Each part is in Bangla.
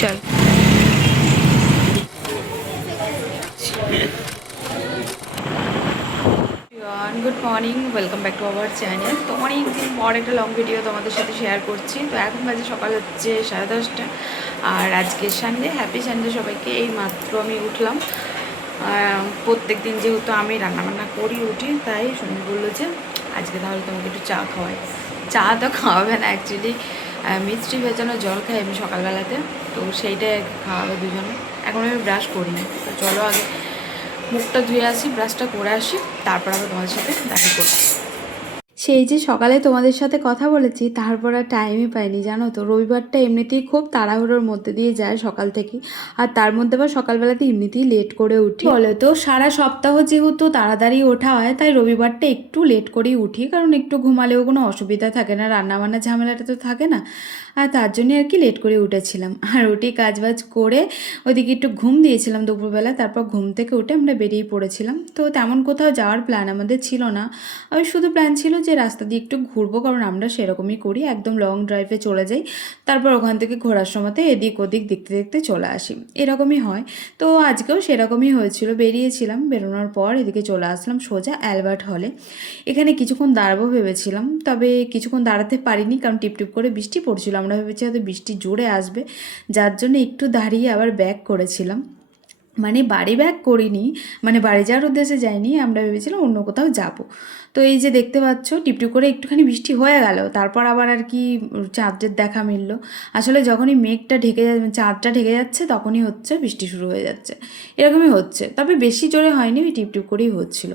চল। Good morning, welcome back to our channel. তো অনেক দিন পর একটা লং ভিডিও তোমাদের সাথে শেয়ার করছি। তো এখন বাজে সকাল হচ্ছে 10:30, আর আজকে সানডে। হ্যাপি সানডে সবাইকে। এই মাত্র আমি উঠলাম। প্রত্যেক দিন যেহেতু আমি রান্নাবান্না করি উঠি, তাই সঞ্জু বললো যে আজকে তাহলে তোমাকে একটু চা খাওয়াই। চা তো খাওয়াবে না, অ্যাকচুয়ালি মিষ্টি ভেজানো জল খাই আমি সকালবেলাতে, তো সেইটাই খাওয়াবে দুজনে। এখন আমি ব্রাশ করিনি, তো চলো আগে মুখটা ধুয়ে আসি, ব্রাশটা করে আসি, তারপর আবার তোমাদের সাথে দেখা করছি। সেই যে সকালে তোমাদের সাথে কথা বলেছি, তারপর আর টাইমই পাইনি জানো তো। রবিবারটা এমনিতেই খুব তাড়াহুড়োর মধ্যে দিয়ে যায় সকাল থেকে, আর তার মধ্যে আবার সকালবেলাতে এমনিতেই লেট করে উঠি। বলো তো, সারা সপ্তাহ যেহেতু তাড়াতাড়ি ওঠা হয়, তাই রবিবারটা একটু লেট করেই উঠি, কারণ একটু ঘুমালেও কোনো অসুবিধা থাকে না, রান্নাবান্না ঝামেলাটা তো থাকে না। আর তার জন্যে আর কি লেট করে উঠেছিলাম। আর উঠে কাজবাজ করে ওইদিকে একটু ঘুম দিয়েছিলাম দুপুরবেলা, তারপর ঘুম থেকে উঠে আমরা বেরিয়ে পড়েছিলাম। তো তেমন কোথাও যাওয়ার প্ল্যান আমাদের ছিল না, ওই শুধু প্ল্যান ছিল যে রাস্তা দিয়ে একটু ঘুরবো, কারণ আমরা সেরকমই করি, একদম লং ড্রাইভে চলে যাই, তারপর ওখান থেকে ঘোরার সময়তে এদিক ওদিক দেখতে দেখতে চলে আসি, এরকমই হয়। তো আজকেও সেরকমই হয়েছিল, বেরিয়েছিলাম, বেরোনোর পর এদিকে চলে আসলাম সোজা অ্যালবার্ট হলে। এখানে কিছুক্ষণ দাঁড়াবো ভেবেছিলাম, তবে কিছুক্ষণ দাঁড়াতে পারিনি, কারণ টিপটিপ করে বৃষ্টি পড়ছিল। আমরা ভেবেছি হয়তো বৃষ্টি জোরে আসবে, যার জন্য একটু দাঁড়িয়ে আবার ব্যাক করেছিলাম। মানে বাড়ি ব্যাক করিনি, মানে বাড়ি যাওয়ার উদ্দেশ্যে যাইনি, আমরা ভেবেছিলাম অন্য কোথাও যাব। তো এই যে দেখতে পাচ্ছ টিপটিপ করে একটুখানি বৃষ্টি হয়ে গেল, তারপর আবার আর কি চাঁদের দেখা মিলল। আসলে যখনই মেঘটা ঢেকে চাঁদটা ঢেকে যাচ্ছে, তখনই হচ্ছে বৃষ্টি শুরু হয়ে যাচ্ছে, এরকমই হচ্ছে। তবে বেশি জোরে হয়নি, ওই টিপটিপ করেই হচ্ছিল।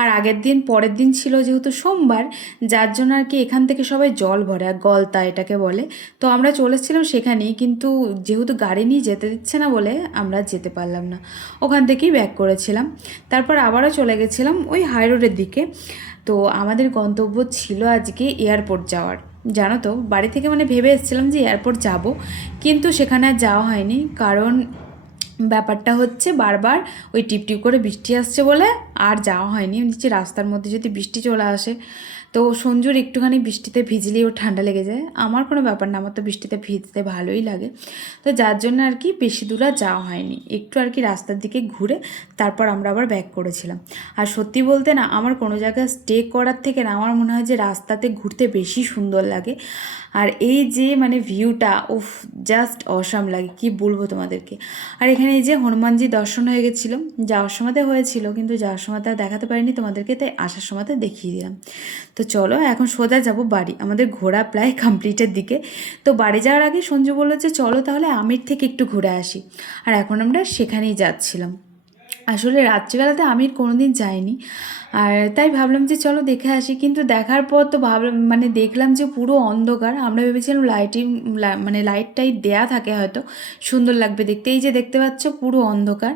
আর আগের দিন পরের দিন ছিল যেহেতু সোমবার, যার জন্য আর কি এখান থেকে সবাই জল ভরে, আর গলতা এটাকে বলে। তো আমরা চলেছিলাম সেখানেই, কিন্তু যেহেতু গাড়ি নিয়ে যেতে দিচ্ছে না বলে আমরা যেতে পারলাম না, ওখান থেকেই ব্যাক করেছিলাম। তারপর আবারও চলে গেছিলাম ওই হাই রোডের দিকে। তো আমাদের গন্তব্য ছিল আজকে এয়ারপোর্ট যাওয়ার। জানো তো, বাড়ি থেকে মানে ভেবে এসেছিলাম যে এয়ারপোর্ট যাব, কিন্তু সেখানে আর যাওয়া হয়নি, কারণ ব্যাপারটা হচ্ছে বারবার ওই টিপটিপ করে বৃষ্টি আসছে বলে আর যাওয়া হয়নি। নিচে রাস্তার মধ্যে যদি বৃষ্টি চলে আসে, তো সঞ্জুর একটুখানি বৃষ্টিতে ভিজলেও ঠান্ডা লেগে যায়, আমার কোনো ব্যাপার না, আমার তো বৃষ্টিতে ভিজতে ভালোই লাগে। তো যার জন্য আর কি বেশি দূর আর যাওয়া হয়নি, একটু আর কি রাস্তার দিকে ঘুরে তারপর আমরা আবার ব্যাক করেছিলাম। আর সত্যি বলতে না, আমার কোনো জায়গায় স্টে করার থেকে না, আমার মনে হয় যে রাস্তাতে ঘুরতে বেশি সুন্দর লাগে। আর এই যে মানে ভিউটা, উফ, জাস্ট অসাম লাগে, কি বলবো তোমাদেরকে। আর এখানে এই যে হনুমানজি দর্শন হয়ে গেছিলো, যাওয়ার সময়তে হয়েছিল, কিন্তু যাওয়ার সময়তে আর দেখাতে পারিনি তোমাদেরকে, তাই আসার সময়তে দেখিয়ে দিলাম। তো চলো এখন সোজা যাব বাড়ি, আমাদের ঘোরা প্রায় কমপ্লিটের দিকে। তো বাড়ি যাওয়ার আগে সঞ্জু বললো যে চলো তাহলে আমির থেকে একটু ঘুরে আসি, আর এখন আমরা সেখানেই যাচ্ছিলাম। আসলে রাত্রিবেলাতে আমির কোনোদিন যাইনি, আর তাই ভাবলাম যে চলো দেখে আসি। কিন্তু দেখার পর তো ভাবলাম, মানে দেখলাম যে পুরো অন্ধকার। আমরা ভেবেছিলাম লাইটিং, মানে লাইটটাই দেয়া থাকে হয়তো, সুন্দর লাগবে দেখতে। এই যে দেখতে পাচ্ছ পুরো অন্ধকার।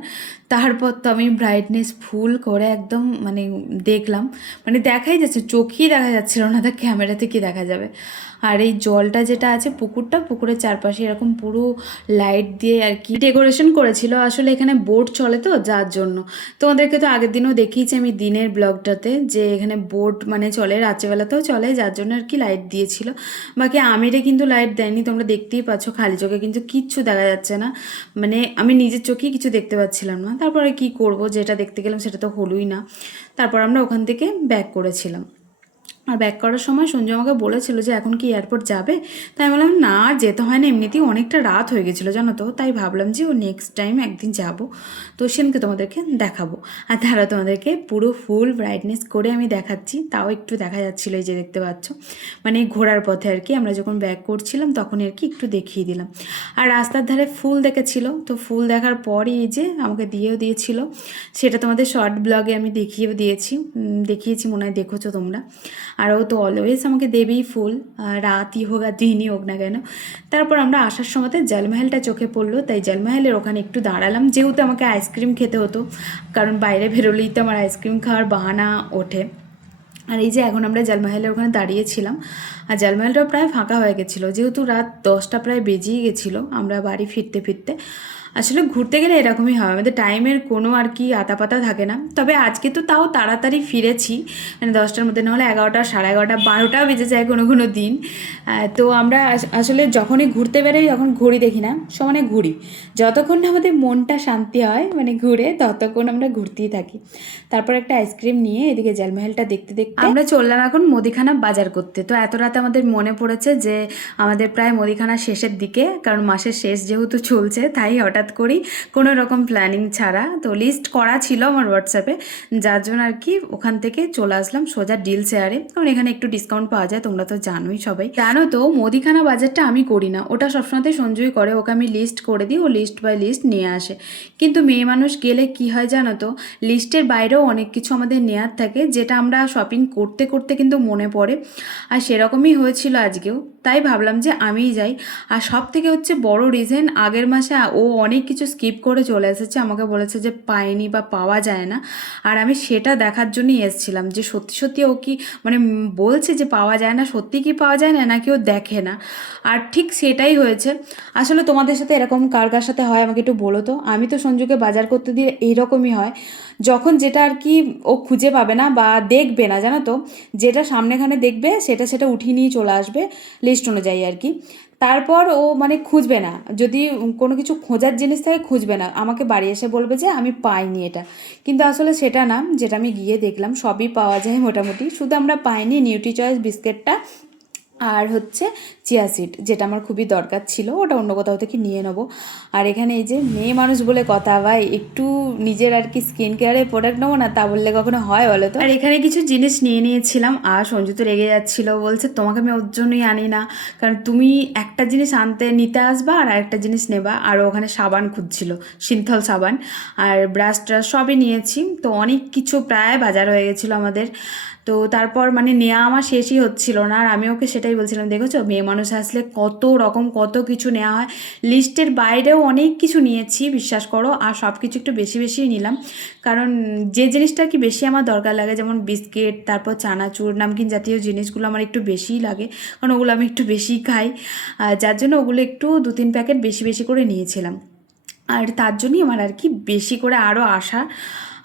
তারপর তো আমি ব্রাইটনেস ফুল করে একদম মানে দেখলাম, মানে দেখাই যাচ্ছে, চোখেই দেখা যাচ্ছিল না, তা ক্যামেরাতে কি দেখা যাবে। আর এই জলটা যেটা আছে পুকুরটা, পুকুরের চারপাশে এরকম পুরো লাইট দিয়ে আর কি ডেকোরেশন করেছিল। আসলে এখানে বোট চলে, তো যার জন্য তোমাদেরকে তো আগের দিনও দেখিয়েছি আমি দিনের ব্লগটাতে, যে এখানে বোট মানে চলে, রাত্রেবেলাতেও চলে, যার জন্য আর কি লাইট দিয়েছিল। বাকি আমিরে কিন্তু লাইট দেয়নি, তোমরা দেখতেই পাচ্ছ, খালি চোখে কিন্তু কিচ্ছু দেখা যাচ্ছে না, মানে আমি নিজের চোখেই কিছু দেখতে পাচ্ছিলাম না। তারপরে কি করব, যেটা দেখতে গেলাম সেটা তো হলোই না। তারপর আমরা ওখান থেকে ব্যাক করেছিলাম। আর ব্যাক করার সময় সঞ্জু আমাকে বলেছিল যে এখন কি এয়ারপোর্ট যাবে, তাই বললাম না, যেতে হয় না, এমনিতেই অনেকটা রাত হয়ে গেছিলো জানো তো, তাই ভাবলাম যে ও নেক্সট টাইম একদিন যাব, তো সেদিনকে তোমাদেরকে দেখাবো। আর তারা তোমাদেরকে পুরো ফুল ব্রাইটনেস করে আমি দেখাচ্ছি, তাও একটু দেখা যাচ্ছিলো, এই যে দেখতে পাচ্ছ, মানে ঘোরার পথে আর কি আমরা যখন ব্যাক করছিলাম তখন আর কি একটু দেখিয়ে দিলাম। আর রাস্তার ধারে ফুল দেখেছিল, তো ফুল দেখার পরই এই যে আমাকে দিয়েও দিয়েছিল, সেটা তোমাদের শর্ট ব্লগে আমি দেখিয়েছি মনে হয়, দেখেছো তোমরা। আর ও তো অলওয়েজ আমাকে দেবেই ফুল, রাতই হোক আর দিনই হোক না কেন। তারপর আমরা আসার সময়তে জলমহলটা চোখে পড়লো, তাই জলমহলের ওখানে একটু দাঁড়ালাম, যেহেতু আমাকে আইসক্রিম খেতে হতো, কারণ বাইরে বেরোলেই তো আমার আইসক্রিম খাওয়ার বাহানা ওঠে। আর এই যে এখন আমরা জলমহলের ওখানে দাঁড়িয়েছিলাম, আর জলমহলটাও প্রায় ফাঁকা হয়ে গেছিলো, যেহেতু রাত 10টা প্রায় বেজেই গেছিলো আমরা বাড়ি ফিরতে ফিরতে। আসলে ঘুরতে গেলে এরকমই হয়, আমাদের টাইমের কোনো আর কি আতাপাতা থাকে না। তবে আজকে তো তাও তাড়াতাড়ি ফিরেছি, মানে 10টার মধ্যে, নাহলে 11টা, সাড়ে 11টা, 12টাও বেজে যায় কোনো কোনো দিন। তো আমরা আসলে যখনই ঘুরতে বেরোই তখন ঘড়ি দেখি না, সমানে ঘুরি। যতক্ষণ না আমাদের মনটা শান্তি হয় মানে ঘুরে, ততক্ষণ আমরা ঘুরতেই থাকি। তারপর একটা আইসক্রিম নিয়ে এদিকে জলমহলটা দেখতে দেখতে আমরা চললাম এখন মুদিখানা বাজার করতে। তো এত রাতে আমাদের মনে পড়েছে যে আমাদের প্রায় মুদিখানা শেষের দিকে, কারণ মাসের শেষ যেহেতু চলছে, তাই হঠাৎ করেই কোনো রকম প্ল্যানিং ছাড়া, তো লিস্ট করা ছিল আমার হোয়াটসঅ্যাপে, যার জন্য আর কি ওখান থেকে চলে আসলাম সোজা ডিল শেয়ারে, কারণ এখানে একটু ডিসকাউন্ট পাওয়া যায়, তোমরা তো জানোই সবাই। জানো তো মুদিখানা বাজারটা আমি করি না, ওটা সবসময়তে সঞ্জয় করে, ওকে আমি লিস্ট করে দিই, ও লিস্ট বাই লিস্ট নিয়ে আসে। কিন্তু মেয়ে মানুষ গেলে কি হয় জানো তো, লিস্টের বাইরেও অনেক কিছু আমাদের নেওয়ার থাকে, যেটা আমরা শপিং করতে করতে কিন্তু মনে পড়ে। আর সেরকমই হয়েছিল আজকেও, তাই ভাবলাম যে আমিই যাই। আর সব থেকে হচ্ছে বড় রিজন, আগের মাসে ও অনেক কিছু স্কিপ করে চলে এসেছে, আমাকে বলেছে যে পায়নি বা পাওয়া যায় না। আর আমি সেটা দেখার জন্যই এসেছিলাম যে সত্যি সত্যি ও কি মানে বলছে যে পাওয়া যায় না, সত্যি কি পাওয়া যায় না নাকি ও দেখে না। আর ঠিক সেটাই হয়েছে। আসলে তোমাদের সাথে এরকম কার কার সাথে হয় আমাকে একটু বলো তো। আমি তো সঞ্জুকে বাজার করতে দিয়ে এইরকমই হয়, যখন যেটা আর কি ও খুঁজে পাবে না বা দেখবে না, জানো তো, যেটা সামনেখানে দেখবে সেটা সেটা উঠিয়ে নিয়ে চলে আসবে লিস্ট অনুযায়ী আর কি। তারপর ও মানে খুঁজবে না, যদি কোনো কিছু খোঁজার জিনিস থাকে খুঁজবে না, আমাকে বাড়ি এসে বলবে যে আমি পাইনি এটা। কিন্তু আসলে সেটা না, যেটা আমি গিয়ে দেখলাম সবই পাওয়া যায় মোটামুটি, শুধু আমরা পাইনি নিউট্রি চয়েস বিস্কিটটা আর হচ্ছে চিয়া সিড, যেটা আমার খুবই দরকার ছিল, ওটা অন্য কোথাও থেকে নিয়ে নেবো। আর এখানে এই যে মেয়ে মানুষ বলে কথা, ভাই একটু নিজের আর কি স্কিন কেয়ারের প্রোডাক্ট নেবো না, তা বললে কখনো হয় বলো তো। আর এখানে কিছু জিনিস নিয়ে নিয়েছিলাম, আর সঞ্জু তো রেগে যাচ্ছিলো, বলছে তোমাকে আমি ওর জন্যই আনি না, কারণ তুমি একটা জিনিস নিতে আসবা আর আরেকটা জিনিস নেবা। আর ওখানে সাবান খুঁজছিল, সিন্থল সাবান, আর ব্রাশ ট্রাশ সবই নিয়েছি। তো অনেক কিছু প্রায় বাজার হয়ে গেছিলো আমাদের। তো তারপর মানে নেওয়া আমার শেষই হচ্ছিল না, আর আমি ওকে সেটাই বলছিলাম, দেখেছো মেয়ে মানুষ আসলে কত রকম কত কিছু নেওয়া হয়, লিস্টের বাইরেও অনেক কিছু নিয়েছি বিশ্বাস করো। আর সব কিছু একটু বেশি বেশিই নিলাম, কারণ যে জিনিসটা কি বেশি আমার দরকার লাগে, যেমন বিস্কিট, তারপর চানাচুর, নামকিন জাতীয় জিনিসগুলো আমার একটু বেশিই লাগে, কারণ ওগুলো আমি একটু বেশিই খাই, যার জন্য ওগুলো একটু 2-3 প্যাকেট বেশি বেশি করে নিয়েছিলাম। আর তার জন্যই আমার আর কি বেশি করে আরও আসা,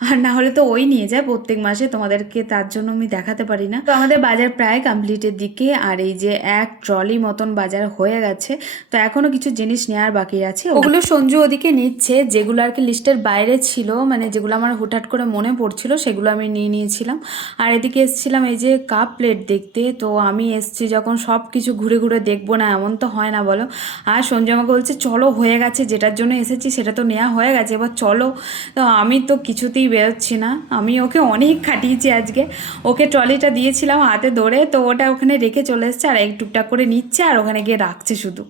আর না হলে তো ওই নিয়ে যায় প্রত্যেক মাসে, তোমাদেরকে তার জন্য আমি দেখাতে পারি না। তো আমাদের বাজার প্রায় কমপ্লিটের দিকে, আর এই যে এক ট্রলি মতন বাজার হয়ে গেছে। তো এখনও কিছু জিনিস নেওয়ার বাকি আছে, ওগুলো সঞ্জু ওদিকে নিচ্ছে, যেগুলো আর কি লিস্টের বাইরে ছিল, মানে যেগুলো আমার হুটহাট করে মনে পড়ছিল সেগুলো আমি নিয়ে নিয়েছিলাম। আর এদিকে এসেছিলাম এই যে কাপ প্লেট দেখতে। তো আমি এসছি যখন সব কিছু ঘুরে ঘুরে দেখবো না, এমন তো হয় না বলো। আর সঞ্জু আমাকে বলছে চলো, হয়ে গেছে, যেটার জন্য এসেছি সেটা তো নেওয়া হয়ে গেছে, এবার চলো। তো আমি তো কিছুতেই বেরোচ্ছি না, আমি ওকে অনেক খাটিয়েছি আজকে। ওকে ট্রলিটা দিয়েছিলাম হাতে ধরে, তো ওটা ওখানে রেখে চলে এসছে, আর এক টুকটাক করে নিচ্ছে আর ওখানে গিয়ে রাখছে শুধু।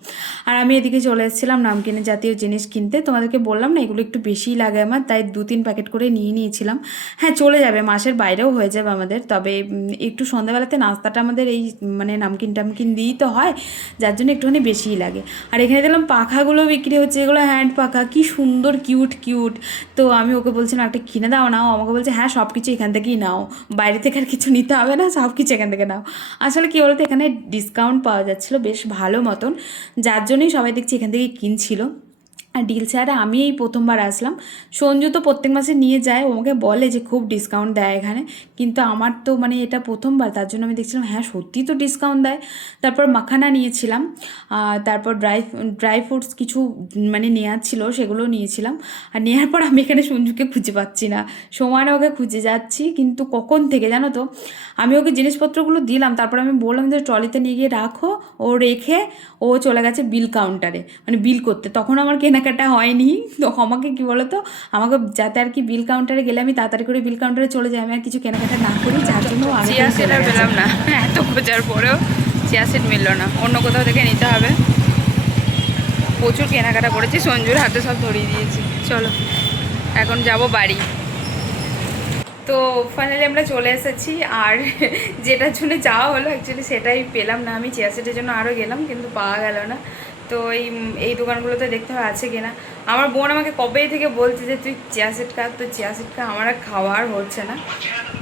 আর আমি এদিকে চলে এসেছিলাম নামকিনের জাতীয় জিনিস কিনতে, তোমাদেরকে বললাম না এগুলো একটু বেশিই লাগে আমার, তাই 2-3 প্যাকেট করে নিয়ে নিয়েছিলাম। হ্যাঁ চলে যাবে, মাসের বাইরেও হয়ে যাবে আমাদের, তবে একটু সন্ধ্যাবেলাতে নাস্তাটা আমাদের এই মানে নামকিন টামকিন দিয়েই তো হয়, যার জন্য একটুখানি বেশিই লাগে। আর এখানে দেখলাম পাখাগুলো বিক্রি হচ্ছে, এগুলো হ্যান্ড পাখা, কি সুন্দর কিউট কিউট। তো আমি ওকে বলছিলাম একটা কিনে দাও না, আমাকে বলছে হ্যাঁ সব কিছু এখান থেকেই নাও, বাইরে থেকে আর কিছু নিতে হবে না, সব কিছু এখান থেকে নাও। আসলে কী বলতো, এখানে ডিসকাউন্ট পাওয়া যাচ্ছিলো বেশ ভালো মতন, যার জন্যই সবাই দেখছি এখান থেকে কিনছিল। আর ডিল শেয়ারে আমি এই প্রথমবার আসলাম, সঞ্জু তো প্রত্যেক মাসে নিয়ে যায়, ও আমাকে বলে যে খুব ডিসকাউন্ট দেয় এখানে, কিন্তু আমার তো মানে এটা প্রথমবার, তার জন্য আমি দেখছিলাম হ্যাঁ সত্যি তো ডিসকাউন্ট দেয়। তারপর মাখানা নিয়েছিলাম, তারপর ড্রাই ফ্রুটস কিছু মানে নেওয়ার ছিল সেগুলোও নিয়েছিলাম। আর নেওয়ার পর আমি এখানে সঞ্জুকে খুঁজে পাচ্ছি না, সময় ওকে খুঁজে যাচ্ছি, কিন্তু কখন থেকে জানো তো, আমি ওকে জিনিসপত্রগুলো দিলাম, তারপর আমি বললাম যে ট্রলিতে নিয়ে গিয়ে রাখো, ও রেখে ও চলে গেছে বিল কাউন্টারে, মানে বিল করতে, তখন আমার কেনাকাটা হয়নি। তো আমাকে কী বলো তো, আমাকে যাতে আর কি বিল কাউন্টারে গেলে আমি তাড়াতাড়ি করে বিল কাউন্টারে চলে যাই, আমি আর কিছু কেনাকাটা না করি, যার জন্য আমি চিয়া সিড আর পেলাম না, এত খোঁজার পরেও চিয়া সিড মিলল না, অন্য কোথাও থেকে নিতে হবে। প্রচুর কেনাকাটা করেছি, সঞ্জুর হাতে সব ধরিয়ে দিয়েছি। চলো এখন যাব বাড়ি। তো ফাইনালি আমরা চলে এসেছি, আর যেটার জন্য যাওয়া হলো অ্যাকচুয়ালি সেটাই পেলাম না, আমি চেয়ার সেটের জন্য আরও গেলাম কিন্তু পাওয়া গেল না। তো এই দোকানগুলোতে দেখতে হবে আছে কিনা। আমার বোন আমাকে কবেই থেকে বলছে যে তুই চেয়ার সেট খা, তো চেয়ার সেট খা, আমার আর খাওয়ার হচ্ছে না,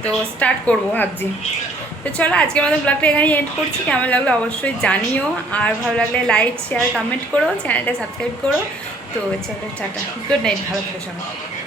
তো স্টার্ট করবো ভাবছি। তো চলো আজকে আমাদের ব্লগটা এখানেই এন্ড করছি, কেমন লাগলো অবশ্যই জানিও, আর ভালো লাগলে লাইক শেয়ার কমেন্ট করো, চ্যানেলটা সাবস্ক্রাইব করো। তো চলো টাটা, গুড নাইট, ভালো থাকো সবাই।